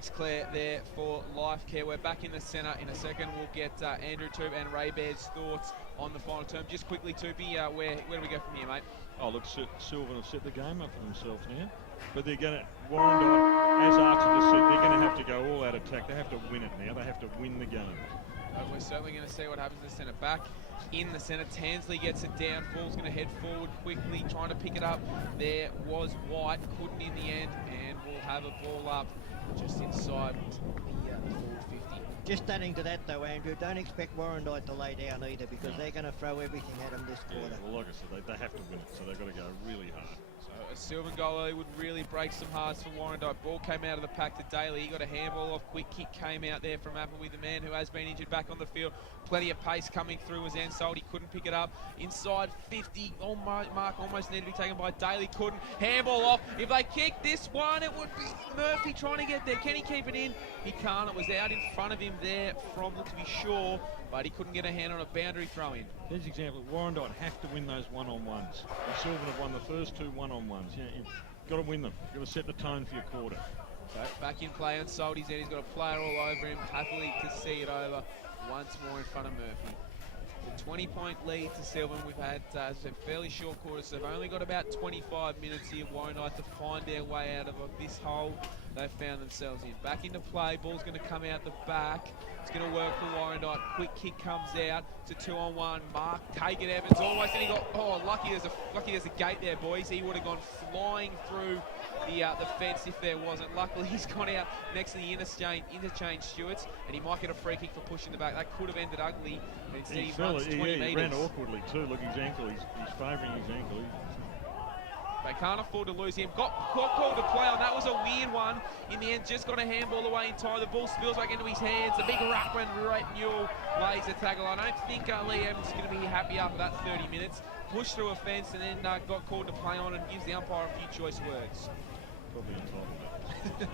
Thanks, Claire, there for Life Care. We're back in the centre in a second. We'll get Andrew Toob and Ray Baird's thoughts on the final term. Just quickly, Toobie, where do we go from here, mate? Oh, look, Silvan have set the game up for themselves now. But they're going to, Warrandyte, as Archie just said, they're going to have to go all out attack. They have to win it now. They have to win the game. We're certainly going to see what happens in the centre. Back in the centre, Tansley gets it down. Ball's going to head forward quickly, trying to pick it up. There was White, couldn't in the end, and we'll have a ball up just inside the forward 50. Just adding to that though, Andrew, don't expect Warrandyte to lay down either, because they're going to throw everything at them this quarter. Well, like I said, they have to win it, so they've got to go really hard. So a Silvan goal early would really break some hearts for Warrandyte. Ball came out of the pack to Daly. He got a handball off. Quick kick came out there from Appleby, the man who has been injured, back on the field. Plenty of pace coming through was Ansold. He couldn't pick it up. Inside 50, mark almost needed to be taken by Daly. Couldn't. Handball off. If they kick this one, it would be Murphy trying to get there. Can he keep it in? He can't. It was out in front of him there from, to be sure, but he couldn't get a hand on a boundary throw in. There's an example. Warrandyte have to win those one-on-ones. And Silvan have won the first two one-on-ones. You've got to win them. You've got to set the tone for your quarter. So back in play, Ansold. He's got a player all over him. Happily to see it over once more in front of Murphy. The 20-point lead to Silvan. We've had, as I said, fairly short quarters, so they've only got about 25 minutes here, Warrandyte, to find their way out of this hole they've found themselves in. Back into play, ball's going to come out the back. It's going to work for Warrandyte. Quick kick comes out. It's a 2-on-1. Mark, take it, Evans, almost, and he got, lucky there's a gate there, boys. He would have gone flying through the fence if there wasn't. Luckily, he's gone out next to the interchange Stewarts, and he might get a free kick for pushing the back. That could have ended ugly, but instead he runs 20 metres. He ran awkwardly too. Look, his ankle, he's favouring his ankle. They can't afford to lose him. Got called to play on. That was a weird one. In the end, just got a handball away in time. The ball spills back into his hands. The big ruckman, right, Newell lays a tackle. I don't think Lee Evans is going to be happy after that 30 minutes. Pushed through a fence and then got called to play on, and gives the umpire a few choice words. Probably entitled.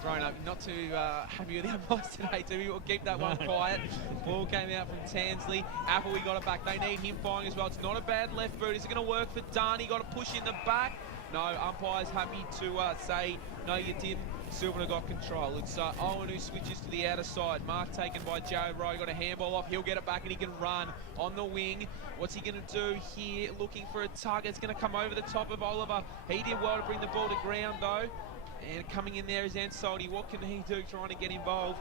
Thrown up, not too happy with the umpires today, too. We'll keep that one quiet. Ball came out from Tansley. Appleby got it back. They need him firing as well. It's not a bad left boot. Is it going to work for Dunn? He got a push in the back. No, umpire's happy to say, no, you didn't. Silvan got control. It's Owen who switches to the outer side. Mark taken by Jared Rowe. Got a handball off. He'll get it back and he can run on the wing. What's he going to do here? Looking for a tug. It's going to come over the top of Oliver. He did well to bring the ball to ground, though. And coming in there is Ansoldi. What can he do trying to get involved?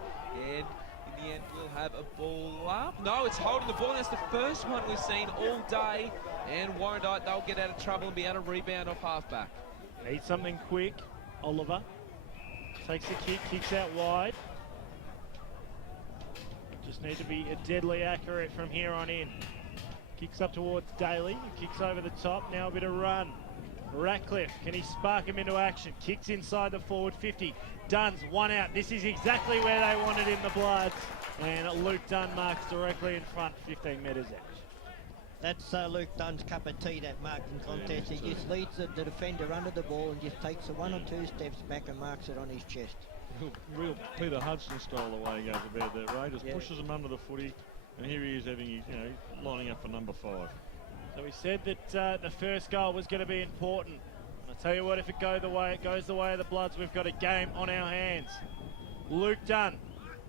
And in the end, we'll have a ball up. No, it's holding the ball. That's the first one we've seen all day. And Warrandyte, they'll get out of trouble and be able to rebound off halfback. Need something quick. Oliver takes the kick, kicks out wide. Just need to be deadly accurate from here on in. Kicks up towards Daly, kicks over the top, now a bit of run. Ratcliffe, can he spark him into action? Kicks inside the forward 50. Dunn's one out. This is exactly where they wanted him, the Bloods. And Luke Dunn marks directly in front, 15 metres out. That's Luke Dunn's cup of tea, that marking contest. He just leads the defender under the ball and just takes the 1 or 2 steps back and marks it on his chest. Real Peter Hudson style the way he goes about that, Ray. Just pushes him under the footy, and here he is having, lining up for number 5. So we said that the first goal was going to be important. I'll tell you what, if it goes the way of the Bloods, we've got a game on our hands. Luke Dunn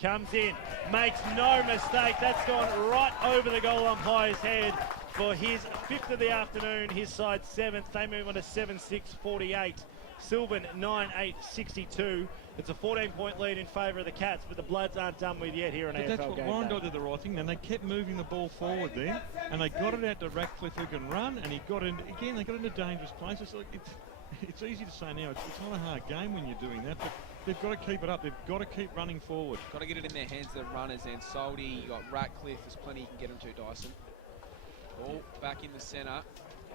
comes in, makes no mistake. That's gone right over the goal umpire's head for his 5th of the afternoon, his side 7th. They move on to 7-6-48. Silvan 9-8-62. It's a 14-point lead in favour of the Cats, but the Bloods aren't done with yet here in AFL That's what game. Warrandyte did the right thing, and they kept moving the ball forward then, and they got it out to Ratcliffe who can run, and he got in again. They got into dangerous places. It's easy to say now. It's not a hard game when you're doing that, but they've got to keep it up. They've got to keep running forward. Got to get it in their hands, the runners. And Soldy, you got Ratcliffe. There's plenty you can get them to, Dyson. Ball back in the centre.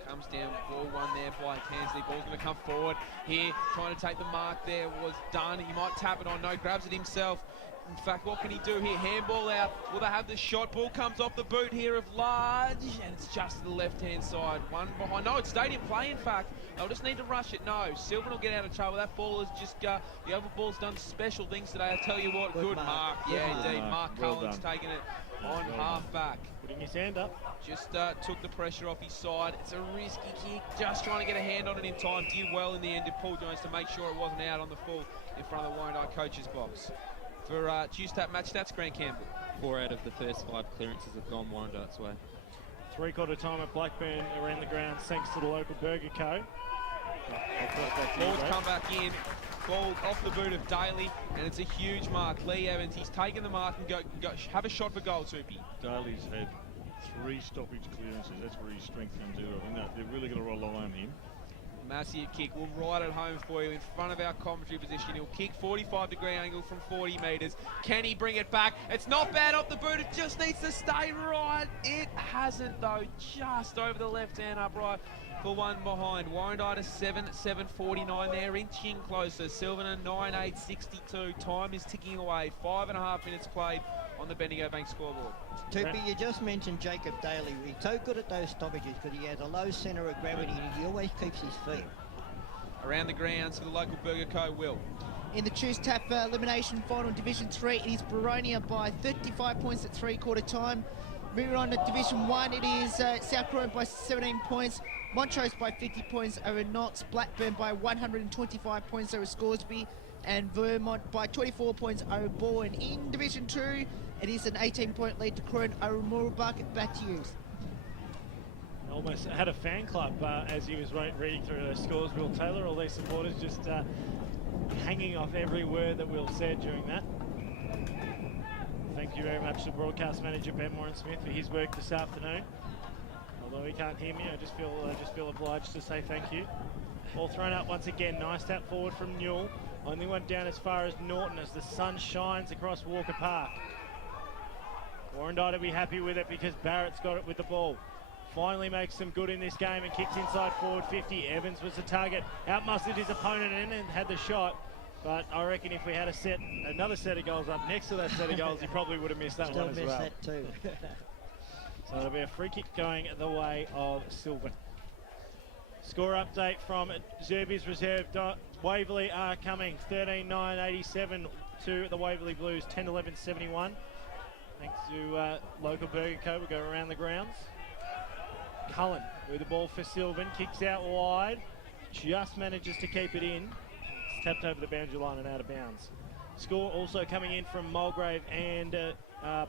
Comes down, ball one there by Tansley. Ball's going to come forward here, trying to take the mark there was done. He might tap it on, no, grabs it himself. In fact, what can he do here? Handball out. Will they have the shot? Ball comes off the boot here of Large, and it's just to the left-hand side. One behind. No, it's stadium play, in fact. They'll just need to rush it. No, Silvan will get out of trouble. That ball is just, the other ball's done special things today. I tell you what, good mark. Yeah, indeed. Mark Cullen's taking it on half-back. Putting his hand up. Just took the pressure off his side. It's a risky kick. Just trying to get a hand on it in time. Did well in the end to Paul Jones to make sure it wasn't out on the full in front of the Warrandyte coach's box. For Tuesday match stats, Grant Campbell. 4 out of the first 5 clearances have gone Warrandyte's way. Three-quarter time at Blackburn around the ground thanks to the local Burger Co. Ball's come back in. Ball off the boot of Daly, and it's a huge mark. Lee Evans, he's taken the mark and go have a shot for goal, Soupy. Daly's had 3 stoppage clearances. That's where his strength comes in. I think they're really going to rely on him. Massive kick. We'll right at home for you in front of our commentary position. He'll kick 45-degree angle from 40 metres. Can he bring it back? It's not bad off the boot. It just needs to stay right. It hasn't, though. Just over the left-hand upright for one behind. Warrandyte 7-7-49 there, inching closer. Silvan 9-8-62. Time is ticking away. 5.5 minutes played on the Bendigo Bank scoreboard. Toopy, you just mentioned Jacob Daly. He's so good at those stoppages because he has a low centre of gravity and he always keeps his feet. Around the grounds for the local Burger Co. Will. In the Choose Tap elimination final, Division 3, it is Baronia by 35 points at three-quarter time. Moving on to Division 1, it is South Croydon by 17 points. Montrose by 50 points over Knox. Blackburn by 125 points over Scoresby. And Vermont by 24 points over Bourne. In Division 2, it is an 18-point lead to Croydon over Moorabuk. Back to you. Almost had a fan club as he was reading through the scores. Will Taylor, all these supporters just hanging off every word that Will said during that. Thank you very much to broadcast manager Ben Warren-Smith for his work this afternoon. Although he can't hear me, I just feel obliged to say thank you. Ball thrown up once again. Nice tap forward from Newell. Only went down as far as Norton as the sun shines across Walker Park. Warrandyte will be happy with it because Barrett's got it with the ball. Finally makes some good in this game and kicks inside forward 50. Evans was the target. Outmuscled his opponent and had the shot. But I reckon if we had another set of goals up next to that set of goals, he probably would have missed that one as well. Still missed that too. So it'll be a free kick going the way of Silvan. Score update from Zerby's reserve. Waverley are coming 13-9-87 to the Waverley Blues, 10-11-71. Thanks to local Burger Co. We'll go around the grounds. Cullen with the ball for Silvan, kicks out wide, just manages to keep it in. It's tapped over the boundary line and out of bounds. Score also coming in from Mulgrave and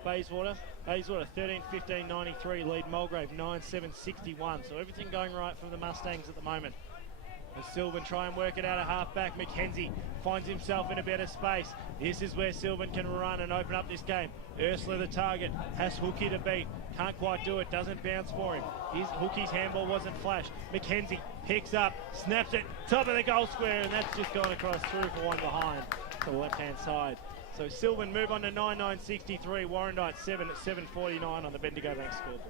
Bayswater. Bayswater 13-15-93 lead Mulgrave 9-7-61. So everything going right from the Mustangs at the moment. As Silvan try and work it out of half-back, McKenzie finds himself in a better space. This is where Silvan can run and open up this game. Ursula the target, has Hookie to beat. Can't quite do it, doesn't bounce for him. Hookie's handball wasn't flash. McKenzie picks up, snaps it, top of the goal square, and that's just gone across through for one behind to the left-hand side. So Silvan move on to 9-9-63, Warrandyte 7-7-49 on the Bendigo Bank scoreboard.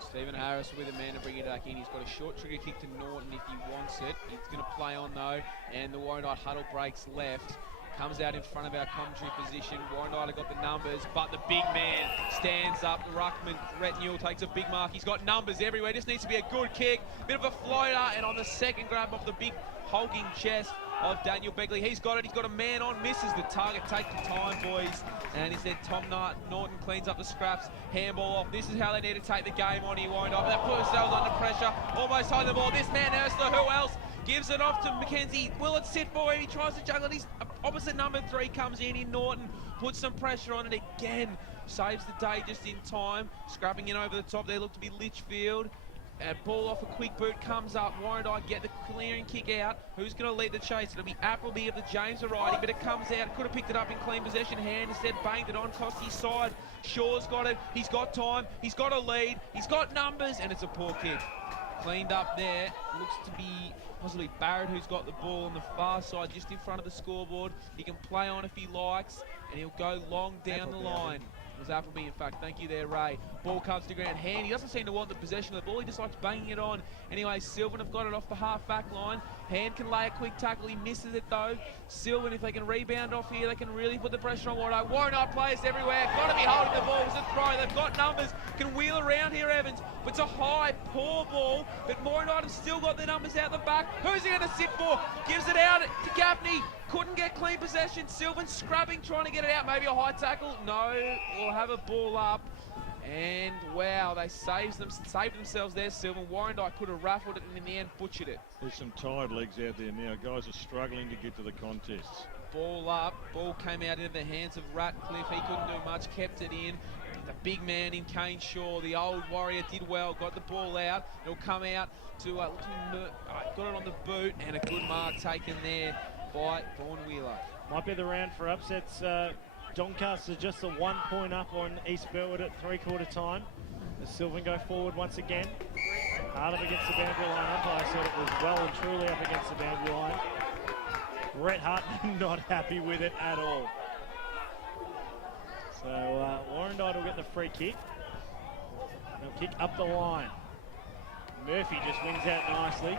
Stephen Harris will be the man to bring it back in. He's got a short trigger kick to Norton if he wants it. He's going to play on though, and the Warrandyte huddle breaks left. Comes out in front of our commentary position. Warrandyte have got the numbers, but the big man stands up. The ruckman, Rhett Newell, takes a big mark. He's got numbers everywhere. Just needs to be a good kick. Bit of a floater, and on the second grab off the big hulking chest of Daniel Begley. He's got it. He's got a man on. Misses the target. Take the time, boys. And instead, Tom Norton cleans up the scraps. Handball off. This is how they need to take the game on here, Warrandyte. They put themselves under pressure. Almost holding the ball. This man, Ursula, who else? Gives it off to McKenzie. Will it sit for him? He tries to juggle it. He's opposite number 3 comes in Norton. Puts some pressure on it again. Saves the day just in time. Scrubbing in over the top. They look to be Litchfield. Ball off a quick boot comes up. Warrandyte get the clearing kick out. Who's going to lead the chase? It'll be Appleby of the James variety, but it comes out. Could have picked it up in clean possession hand. Instead, banged it on Costy's side. Shaw's got it. He's got time. He's got a lead. He's got numbers, and it's a poor kick. Cleaned up there. Looks to be possibly Barrett who's got the ball on the far side, just in front of the scoreboard. He can play on if he likes, and he'll go long down the line. was Appleby, in fact. Thank you there, Ray. Ball comes to ground. Hand, he doesn't seem to want the possession of the ball. He just likes banging it on. Anyway, Silvan have got it off the half-back line. Hand can lay a quick tackle. He misses it, though. Silvan, if they can rebound off here, they can really put the pressure on Warrandyte. Warrandyte players everywhere. Got to be holding the ball. It's a throw. They've got numbers. Can wheel around here, Evans. But it's a high, poor ball. But Warrandyte have still got their numbers out the back. Who's he going to sit for? Gives it out to Gaffney. Couldn't get clean possession. Silvan scrubbing, trying to get it out. Maybe a high tackle. No, we'll have a ball up. And wow, they saved themselves there, Silvan. Warrandyte could have raffled it and in the end butchered it. There's some tired legs out there now. Guys are struggling to get to the contests. Ball up. Ball came out into the hands of Ratcliffe. He couldn't do much. Kept it in. The big man in Kane Shaw, the old warrior, did well. Got the ball out. It'll come out to got it on the boot, and a good mark taken there by Vaughan Wheeler. Might be the round for upsets. Doncaster just a 1 point up on East Burwood at three-quarter time. The Silvan go forward once again. Hard up against the boundary line. Umpire said it was well and truly up against the boundary line. Brett Hart not happy with it at all. So Warrandyte will get the free kick. They'll kick up the line. Murphy just wins out nicely.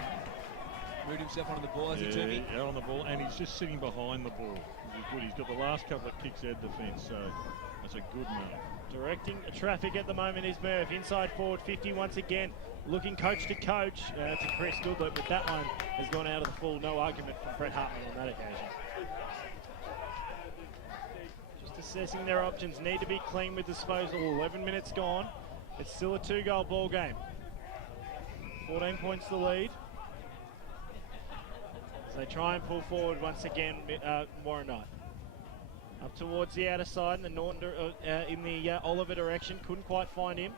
Moved himself onto the ball, as he took it. Out on the ball, and he's just sitting behind the ball. Which is good. He's got the last couple of kicks out defence, so that's a good mark. Directing traffic at the moment is Murph. Inside forward 50 once again. Looking coach to coach to Chris Goodlett, but that one has gone out of the full. No argument from Brett Hartman on that occasion. Just assessing their options. Need to be clean with disposal. 11 minutes gone. It's still a 2-goal ball game. 14 points to lead. So they try and pull forward once again, Warrandyte. Up towards the outer side in the Norton, in the Oliver direction. Couldn't quite find him.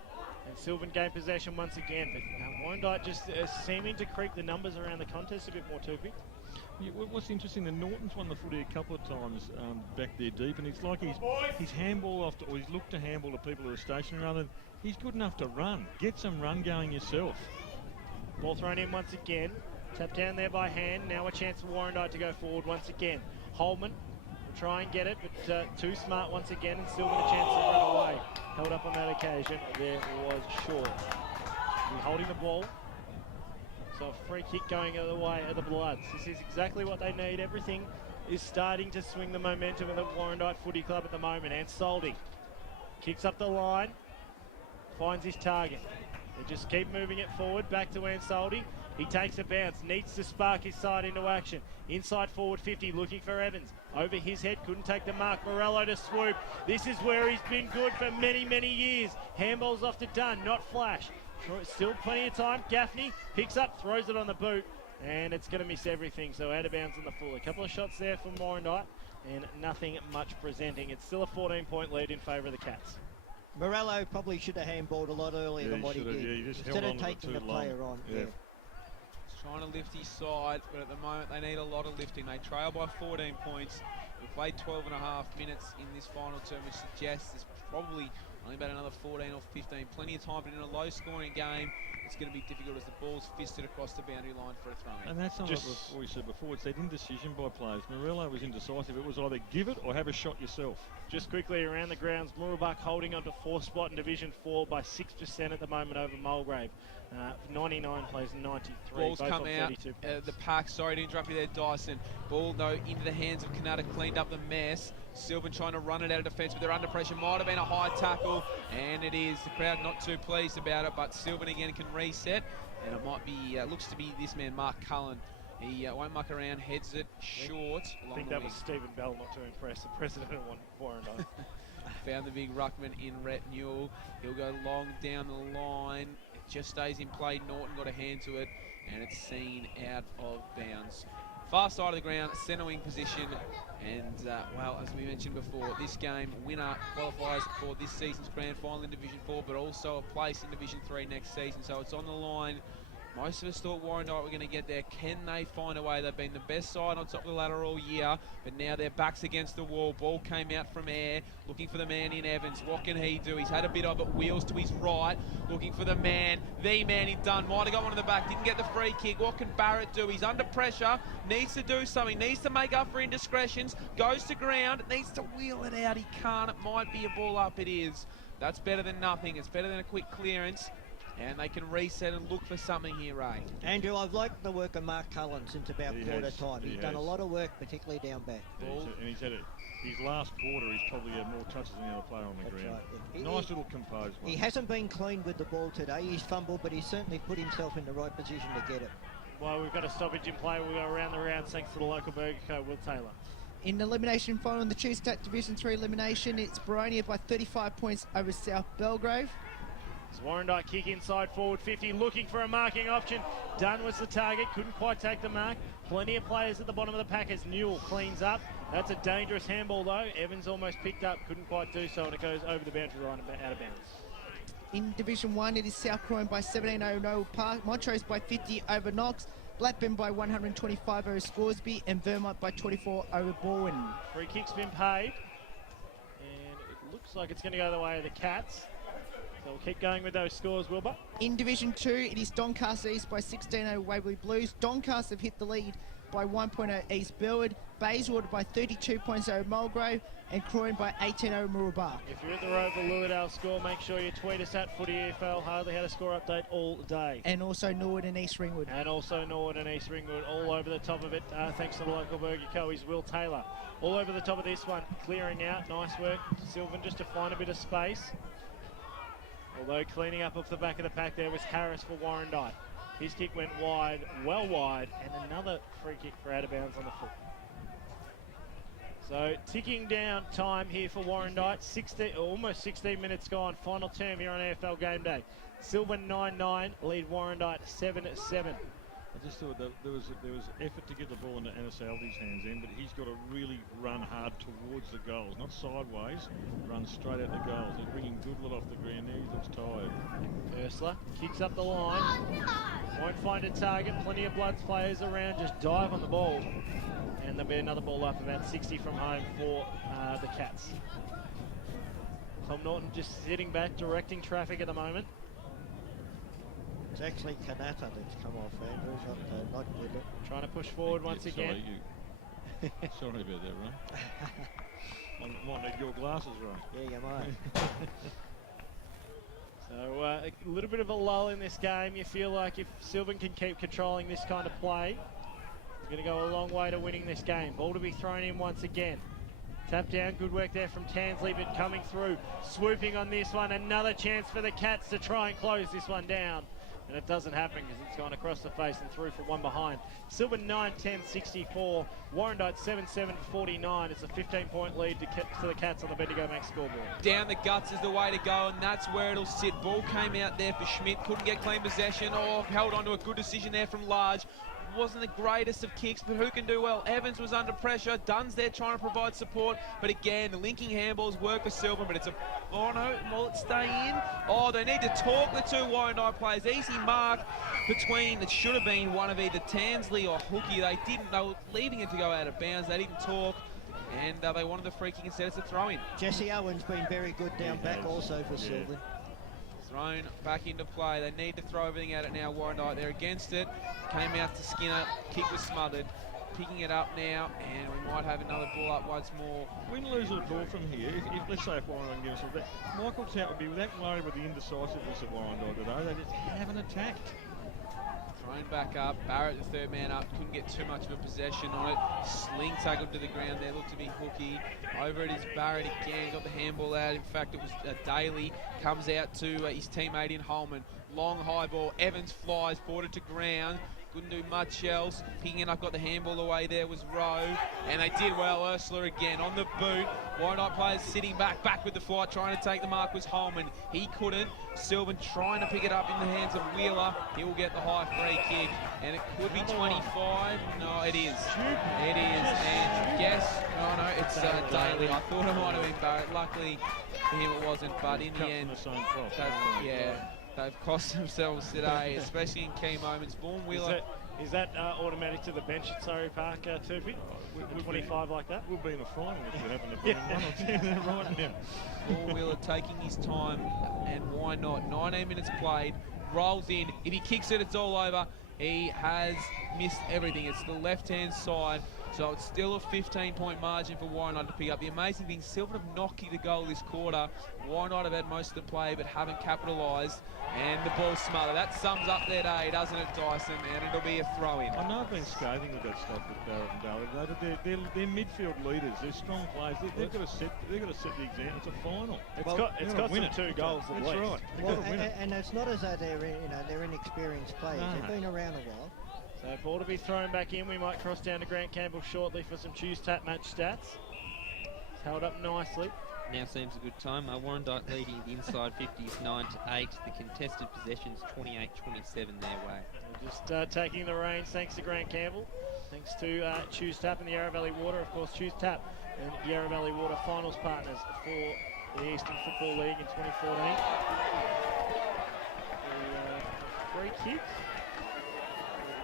And Silvan gained possession once again. But Warrandyte just seeming to creep the numbers around the contest a bit more, Tupi. Yeah, what's interesting, the Nortons won the footy a couple of times back there deep, and it's like he's handball off, or he's looked to handball to people who are stationary rather than he's good enough to run. Get some run going yourself. Ball thrown in once again. Tapped down there by Hand. Now a chance for Warrandyte to go forward once again. Holman will try and get it, but too smart once again, and still with a chance to run away. Held up on that occasion. There was Shaw. He's holding the ball. So a free kick going the way of the Bloods. This is exactly what they need. Everything is starting to swing the momentum of the Warrandyte Footy Club at the moment. And Soldy kicks up the line, finds his target. They just keep moving it forward, back to Ansaldi. He takes a bounce, needs to spark his side into action. Inside forward 50, looking for Evans. Over his head, couldn't take the mark. Morello to swoop. This is where he's been good for many, many years. Handball's off to Dunn, not Flash. Still plenty of time. Gaffney picks up, throws it on the boot, and it's going to miss everything. So out of bounds on the full. A couple of shots there from Warrandyte, and nothing much presenting. It's still a 14-point lead in favour of the Cats. Morello probably should have handballed a lot earlier than what he did. Yeah, he just instead held of on taking to the it too long. player on. Yeah. He's trying to lift his side, but at the moment they need a lot of lifting. They trail by 14 points. We've played 12 and a half minutes in this final term, which suggests there's probably only about another 14 or 15. Plenty of time, but in a low-scoring game, it's going to be difficult as the ball's fisted across the boundary line for a throw-in. And that's not what we said before. It's that indecision by players. Morello was indecisive. It was either give it or have a shot yourself. Just quickly around the grounds, Murubak holding on to 4th spot in Division 4 by 6% at the moment over Mulgrave. 99 plays 93. Ball's both come on out, 32 the pack, sorry to interrupt you there, Dyson. Ball, though, into the hands of Canada, cleaned up the mess. Silvan trying to run it out of defence, but they're under pressure. Might have been a high tackle, and it is. The crowd not too pleased about it, but Silvan again can reset, and it might be, looks to be this man, Mark Cullen. He won't muck around, heads it short. I think that was Stephen Bell, not too impressed. The president of Warrandyte. Found the big ruckman in Rhett Newell. He'll go long down the line. It just stays in play. Norton got a hand to it, and it's seen out of bounds. Far side of the ground, centre wing position, and well, as we mentioned before, this game winner qualifies for this season's grand final in Division 4, but also a place in Division 3 next season. So it's on the line Most of us thought Warrandyte were going to get there. Can they find a way? They've been the best side on top of the ladder all year, but now their back's against the wall. Ball came out from air, looking for the man in Evans. What can he do? He's had a bit of it. Wheels to his right, looking for the man in Dunn. Might have got one in the back, didn't get the free kick. What can Barrett do? He's under pressure, needs to do something, needs to make up for indiscretions, goes to ground, needs to wheel it out. He can't. It might be a ball up. It is. That's better than nothing. It's better than a quick clearance. And they can reset and look for something here, Ray. Andrew, I've liked the work of Mark Cullen since about quarter time. He's done a lot of work, particularly down back. And he's had his last quarter, he's probably had more touches than the other player on the ground. Right. Nice little composed one. He hasn't been clean with the ball today. He's fumbled, but he's certainly put himself in the right position to get it. Well, we've got a stoppage in play. We'll go around the round thanks to the local Burger Co. Will Taylor. In the elimination final in the Tuesday Division 3 elimination, it's Baronia by 35 points over South Belgrave. Warrandyte kick inside forward 50, looking for a marking option. Dunn was the target, couldn't quite take the mark. Plenty of players at the bottom of the pack as Newell cleans up. That's a dangerous handball though. Evans almost picked up, couldn't quite do so, and it goes over the boundary line and out of bounds. In Division 1, it is South Croydon by 17 over Noel Park, Montrose by 50 over Knox, Blackburn by 125 over Scoresby, and Vermont by 24 over Baldwin. Free kick's been paid, and it looks like it's going to go the way of the Cats. So we'll keep going with those scores, Wilbur. In Division 2, it is Doncaster East by 16 over Waverley Blues. Doncaster have hit the lead by 1 point over East Burwood. Bayswater by 32 points over Mulgrave. And Croydon by 18 over Mooroolbark. If you're at the Rover Lilydale score, make sure you tweet us at Footy EFL. Hardly had a score update all day. And also Norwood and East Ringwood. And also Norwood and East Ringwood all over the top of it. Thanks to the local Burger Co. is Will Taylor. All over the top of this one. Clearing out. Nice work. Silvan just to find a bit of space. Although cleaning up off the back of the pack there was Harris for Warrandyte. His kick went wide, well wide, and another free kick for out of bounds on the foot. So ticking down time here for Warrandyte. Almost 16 minutes gone. Final term here on AFL Game Day. Silvan 9-9, lead Warrandyte 7-7. I just thought that there was effort to get the ball into Anasaldi's hands in, but he's got to really run hard towards the goals, not sideways, run straight at the goals. He's bringing Goodwill off the ground there, he looks tired. Ursula kicks up the line, won't find a target, plenty of Bloods players around, just dive on the ball. And there'll be another ball up about 60 from home for the Cats. Tom Norton just sitting back, directing traffic at the moment. It's actually Kanata that's come off, Andrew, not with it. Trying to push forward once again. Sorry about that, Ron. I might need your glasses, Ron. Yeah, you might. So a little bit of a lull in this game. You feel like if Silvan can keep controlling this kind of play, he's going to go a long way to winning this game. Ball to be thrown in once again. Tap down, good work there from Tansley, but coming through, swooping on this one. Another chance for the Cats to try and close this one down. And it doesn't happen because it's gone across the face and through for one behind. Silvan 9-10-64, Warrandyte 7-7-49. It's a 15-point lead to the Cats on the Bendigo Max scoreboard. Down the guts is the way to go, and that's where it'll sit. Ball came out there for Schmidt, couldn't get clean possession, or held on to a good decision there from Large. Wasn't the greatest of kicks, but who can do well? Evans was under pressure. Dunn's there trying to provide support, but again, the linking handballs work for Silvan, but it's a... Oh no, will it stay in? Oh, they need to talk, the two Warrandyte players. Easy mark between, it should have been one of either Tansley or Hookie. They didn't, they were leaving it to go out of bounds. They didn't talk, and they wanted the free kick instead. It's a throw-in. Jesse Owen's been very good down back also for Silvan. Thrown back into play. They need to throw everything at it now. Warrandyte, they're against it. Came out to Skinner. Kick was smothered. Picking it up now, and we might have another ball up once more. Win, lose or draw from here. If let's say if Warrandyte gives us that, Michael Tout would be without worry with the indecisiveness of Warrandyte today. They just haven't attacked. Thrown back up. Barrett, the third man up, couldn't get too much of a possession on it. Sling tackled to the ground there, looked to be Hookie. Over it is Barrett again, got the handball out. In fact, it was Daly, comes out to his teammate in Holman. Long high ball, Evans flies, brought it to ground. Couldn't do much else. Picking it up, got the handball away there was Rowe. And they did well. Ursula again on the boot. Warrandyte players sitting back with the flight, trying to take the mark was Holman. He couldn't. Silvan trying to pick it up in the hands of Wheeler. He will get the high free kick. And it could be 25. No, it is. It is. And guess, oh no, it's Daly. I thought it might have been Barrett. Luckily for him it wasn't, but in the end, yeah. they've cost themselves today, especially in key moments. Vaughan Wheeler. Is that automatic to the bench at Surrey Park, Turpy? We'll 25 like that? We'll be in a final if we happen to be in one. I'll tell you that right now. Vaughan Wheeler taking his time, and why not? 19 minutes played, rolls in. If he kicks it, it's all over. He has missed everything. It's the left-hand side, so it's still a 15-point margin for Warrandyte to pick up. The amazing thing, Silvan have not kicked a goal this quarter. Warrandyte have had most of the play, but haven't capitalised, and the ball's smothered. That sums up their day, doesn't it, Dyson? And it'll be a throw-in. I know I've been scathing with that stuff with Barrett and Daly. They're midfield leaders. They're strong players. They've got to set the example. It's a final. It's got some 2 goals at That's least. right. Well, and it's not as though they're inexperienced players. No. They've been around a while. So ball to be thrown back in. We might cross down to Grant Campbell shortly for some Choose Tap match stats. It's held up nicely. Now seems a good time. Warrandyte leading the inside 50s 9-8. The contested possessions 28-27 their way. Just taking the reins thanks to Grant Campbell. Thanks to Choose Tap and the Yarra Valley Water. Of course, Choose Tap and Yarra Valley Water finals partners for the Eastern Football League in 2014. The free kick.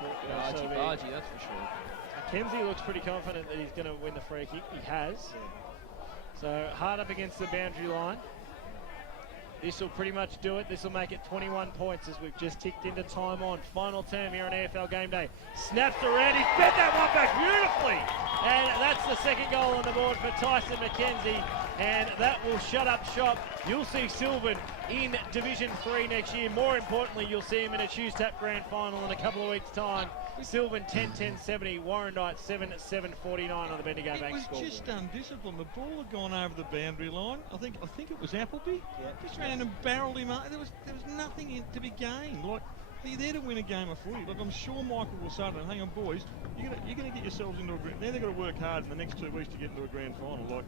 Bargy, that's for sure. Mackenzie looks pretty confident that he's going to win the free kick. He has. So hard up against the boundary line. This will pretty much do it. This will make it 21 points as we've just ticked into time on. Final term here on AFL Game Day. Snaps around. He fed that one back beautifully. And that's the second goal on the board for Tyson McKenzie. And that will shut up shop. You'll see Silvan in Division 3 next year. More importantly, you'll see him in a Choose Tap Grand Final in a couple of weeks' time. Silvan 10-10-70, Warrandyte 7-7-49 on the Bendigo Bank score. It was just undisciplined. The ball had gone over the boundary line. I think it was Appleby. Just ran and barreled him up. There was nothing to be gained. Like, you're there to win a game of footy. Look, I'm sure Michael will say to them, hang on, boys, you're gonna get yourselves into a grand. Now they've got to work hard in the next 2 weeks to get into a grand final. Like,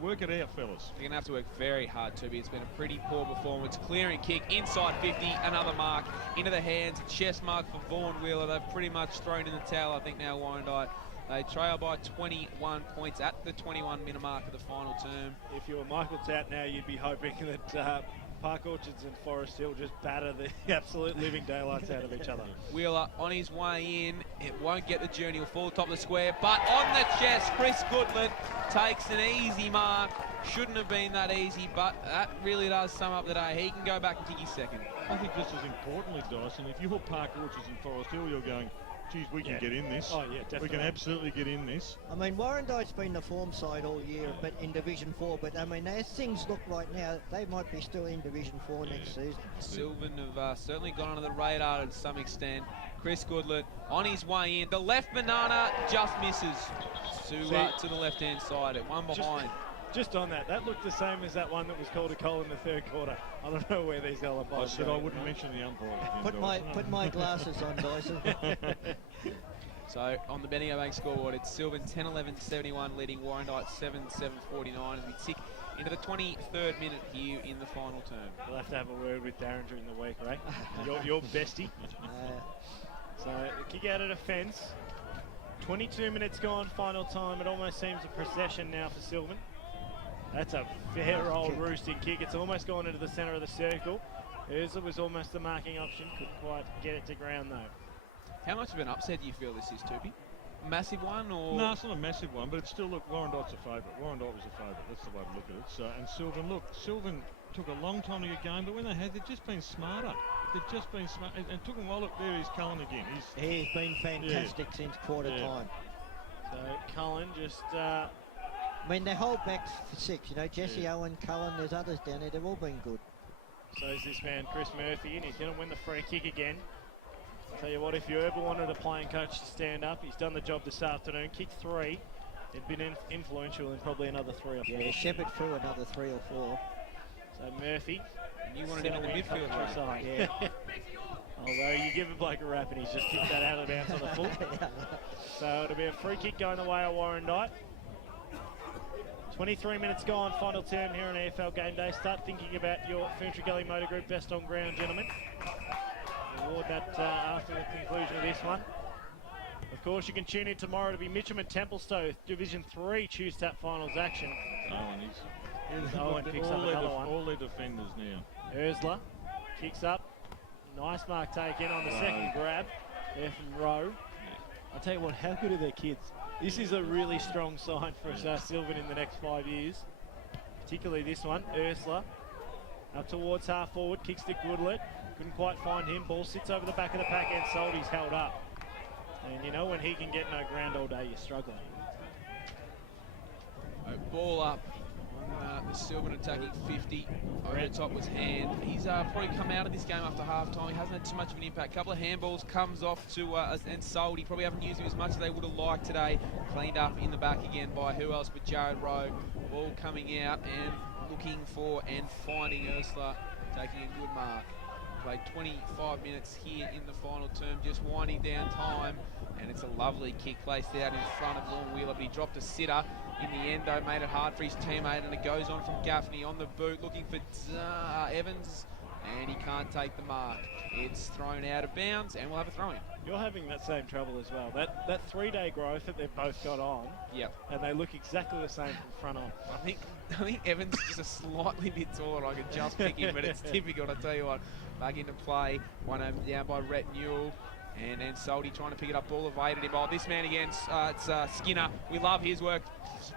work it out, fellas. You're going to have to work very hard, Toby. It's been a pretty poor performance. Clearing kick, inside 50, another mark, into the hands, chest mark for Vaughan Wheeler. They've pretty much thrown in the towel, I think, now, Warrandyte. They trail by 21 points at the 21-minute mark of the final term. If you were Michael Tout now, you'd be hoping that Park Orchards and Forest Hill just batter the absolute living daylights out of each other. Wheeler on his way in. It won't get the journey. He'll fall top of the square. But on the chest, Chris Goodland takes an easy mark. Shouldn't have been that easy, but that really does sum up the day. He can go back and kick his second. I think just as importantly, Dyson, if you're Park Orchards and Forest Hill, you're going, geez, we can get in this. Oh, yeah, definitely. We can absolutely get in this. I mean, Warrandyte's been the form side all year, but in Division 4. But I mean, as things look right now, they might be still in Division 4 next season. Silvan have certainly gone under the radar to some extent. Chris Goodlet on his way in. The left banana just misses to the left-hand side. At one behind. Just on that looked the same as that one that was called a goal in the third quarter. I don't know where these other I said I wouldn't mention the umpire. Put my glasses on, Dyson. So on the Bendigo Bank scoreboard, it's Silvan 10-11-71 leading Warrandyte 7-7-49 as we tick into the 23rd minute here in the final term. We'll have to have a word with Darren during the week, right? Your bestie. So the kick out of defence. 22 minutes gone, final time. It almost seems a procession now for Silvan. That's a fair old roosting kick. It's almost gone into the centre of the circle. Ursula was almost the marking option. Couldn't quite get it to ground though. How much of an upset do you feel this is, Toby? Massive one, or? No, it's not a massive one, but it's still, look, Warrandyte's a favourite. Warrandyte was a favourite. That's the way to look at it. So, and Silvan took a long time to get going, but when they had, they've just been smarter. They've just been smart. And took them well. Look, there he's Cullen again. He's been fantastic since quarter time. So Cullen just... I mean, their whole back for 6, you know, Jesse Owen, Cullen, there's others down there, they've all been good. So is this man, Chris Murphy, and he's going to win the free kick again. I'll tell you what, if you ever wanted a playing coach to stand up, he's done the job this afternoon. Kick 3, he'd been influential in probably another 3 or 4. Yeah, shepherded through another 3 or 4. So Murphy. And you wanted him in the midfield, right? Yeah. Although you give a bloke a rap and he's just kicked that out of bounds on the full. So it'll be a free kick going the way of Warrandyte. 23 minutes gone, final term here on AFL Game Day. Start thinking about your Ferntree Gully Motor Group Best on Ground, gentlemen. Award that after the conclusion of this one. Of course, you can tune in tomorrow to be Mitcham and Templestowe Division 3 Choose Tap Finals action. Owen Owen picks up another one. All their defenders now. Ursula kicks up, Nice mark taken on the second grab there from Rowe. I'll tell you what, how good are their kids? This is a really strong sign for Silvan in the next 5 years. Particularly this one, Ursula. Up towards half forward, kicks to Goodlet. Couldn't quite find him. Ball sits over the back of the pack and Soldy's held up. And you know when he can get no ground all day, you're struggling. Ball up on the Silvan attacking 50. Over the top was Hand. He's probably come out of this game after half-time. He hasn't had too much of an impact. Couple of handballs comes off to and Soldy. Probably haven't used him as much as they would have liked today. Cleaned up in the back again by who else but Jared Rowe. Ball coming out and looking for and finding Ursula taking a good mark. Played 25 minutes here in the final term, just winding down time, and it's a lovely kick placed out in front of Lorne Wheeler, but he dropped a sitter in the end though, made it hard for his teammate, and it goes on from Gaffney on the boot, looking for Evans, and he can't take the mark. It's thrown out of bounds, and we'll have a throw-in. You're having that same trouble as well. That 3-day growth that they've both got on, yep, and they look exactly the same from front on. I think Evans is just a slightly bit taller. I could just pick him, but it's difficult, I tell you what. Back into play, one down by Rhett Newell, and then Soldy trying to pick it up, ball evaded him. Oh, this man again, it's Skinner. We love his work,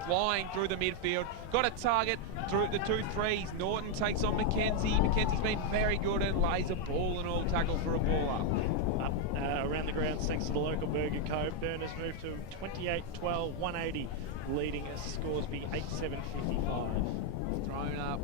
flying through the midfield. Got a target through the 2-3s. Norton takes on Mackenzie. Mackenzie's been very good and lays a ball and all tackle for a ball up. Around the grounds thanks to the local Burger Co. Burners moved to 28-12, 180, leading Scoresby 8-7-55. Thrown up.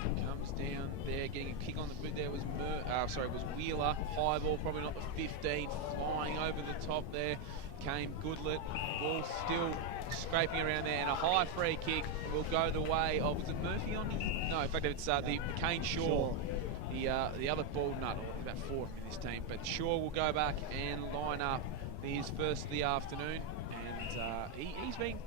Comes down there, getting a kick on the boot there was was Wheeler. High ball, probably not the 15, flying over the top there. Came Goodlet, ball still scraping around there, and a high free kick will go the way of, was it Murphy on the, no, in fact it's the Kane Shaw. The other bald nut, about 4 in this team, but Shaw will go back and line up his first of the afternoon, and he's been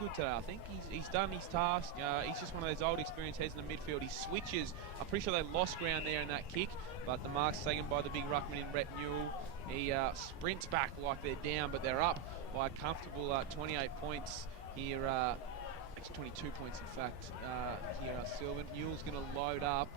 good today. I think he's done his task. He's just one of those old experienced heads in the midfield. He switches. I'm pretty sure they lost ground there in that kick, but the mark's taken by the big ruckman in Rhett Newell. He sprints back like they're down, but they're up by a comfortable 28 points here. It's 22 points, in fact, here Silvan. Newell's going to load up.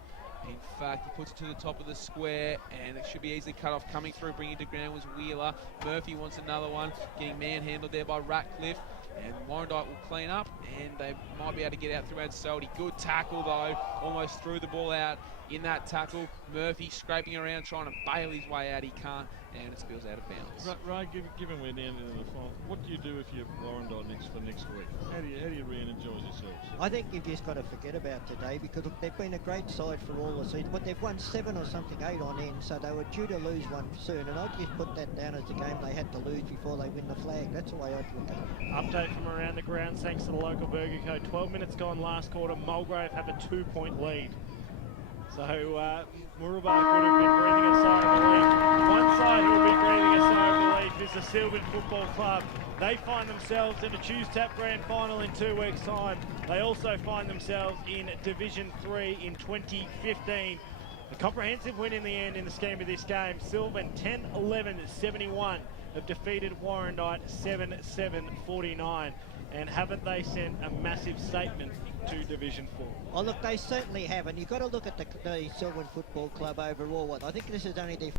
In fact, he puts it to the top of the square, and it should be easily cut off. Coming through, bringing it to ground was Wheeler. Murphy wants another one, getting manhandled there by Ratcliffe. And Warrandyte will clean up, and they might be able to get out through Soldy. Good tackle, though. Almost threw the ball out in that tackle. Murphy scraping around, trying to bail his way out. He can't, and it spills out of bounds. Ray, given we're down into the final, what do you do if you're Warrandyte next week? How do you re-energise yourselves? I think you've just got to forget about today, because look, they've been a great side for all the season, but they've won 7 or something, 8 on end, so they were due to lose one soon, and I'd just put that down as the game they had to lose before they win the flag. That's the way I'd look at it. Update from around the grounds thanks to the local Burger Co. 12 minutes gone last quarter. Mulgrave have a 2-point lead. So Murubak would have been breathing a sigh of relief. One side who will be breathing a sigh of relief is the Silvan Football Club. They find themselves in a Choose Tap Grand Final in 2 weeks' time. They also find themselves in Division 3 in 2015. A comprehensive win in the end in the scheme of this game. Silvan 10-11-71 have defeated Warrandyte 7-7-49. And haven't they sent a massive statement to Division 4? Oh, look, they certainly have, and you've got to look at the Silvan Football Club overall. I think this is only their